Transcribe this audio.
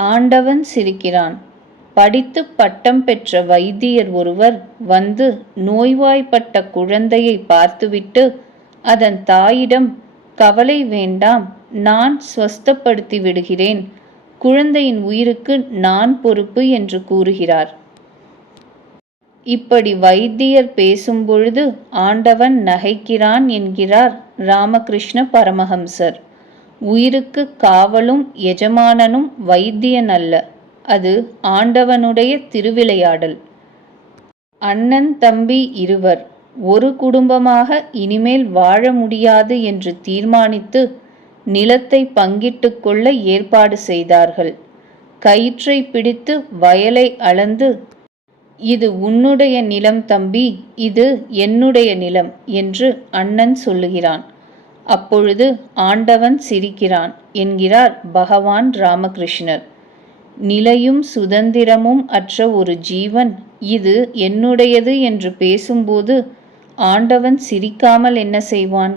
ஆண்டவன் சிரிக்கிறான். படித்து பட்டம் பெற்ற வைத்தியர் ஒருவர் வந்து நோய்வாய்ப்பட்ட குழந்தையை பார்த்துவிட்டு அதன் தாயிடம் கவலை வேண்டாம் நான் ஸ்வஸ்தப்படுத்தி விடுகிறேன். குழந்தையின் உயிருக்கு நான் பொறுப்பு என்று கூறுகிறார். இப்படி வைத்தியர் பேசும்பொழுது ஆண்டவன் நகைக்கிறான் என்கிறார் ராமகிருஷ்ண பரமஹம்சர். உயிருக்கு காவலும் எஜமானனும் வைத்தியன் அல்ல அது ஆண்டவனுடைய திருவிளையாடல். அண்ணன் தம்பி இருவர் ஒரு குடும்பமாக இனிமேல் வாழ முடியாது என்று தீர்மானித்து நிலத்தை பங்கிட்டு கொள்ள ஏற்பாடு செய்தார்கள். கயிற்றை பிடித்து வயலை அளந்து இது உன்னுடைய நிலம் தம்பி இது என்னுடைய நிலம் என்று அண்ணன் சொல்லுகிறான். அப்பொழுது ஆண்டவன் சிரிக்கிறான் என்கிறார் பகவான் ராமகிருஷ்ணர். நிலையும் சுதந்திரமும் அற்ற ஒரு ஜீவன் இது என்னுடையது என்று பேசும்போது ஆண்டவன் சிரிக்காமல் என்ன செய்வான்?